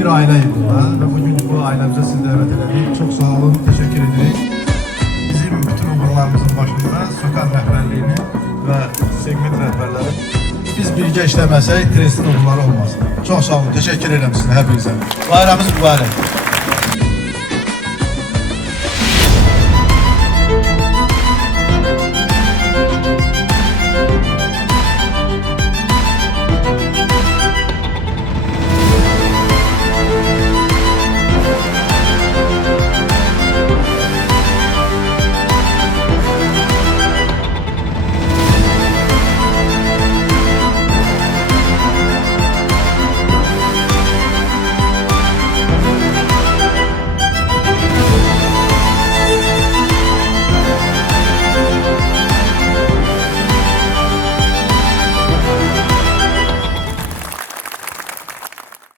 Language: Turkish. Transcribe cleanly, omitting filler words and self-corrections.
bir aileyik burada ve bugün bu ailemize sizi davet edelim. Çok sağ olun, teşekkür ederiz. Bizim bütün uğurlarımızın başında Sökən rəhbərliyini ve segment rəhbərləri. Biz birgə işləməsək, Krestin uğurları olmaz. Çok sağ olun, teşekkür ederim size hepinize. Bayramınız mübarək.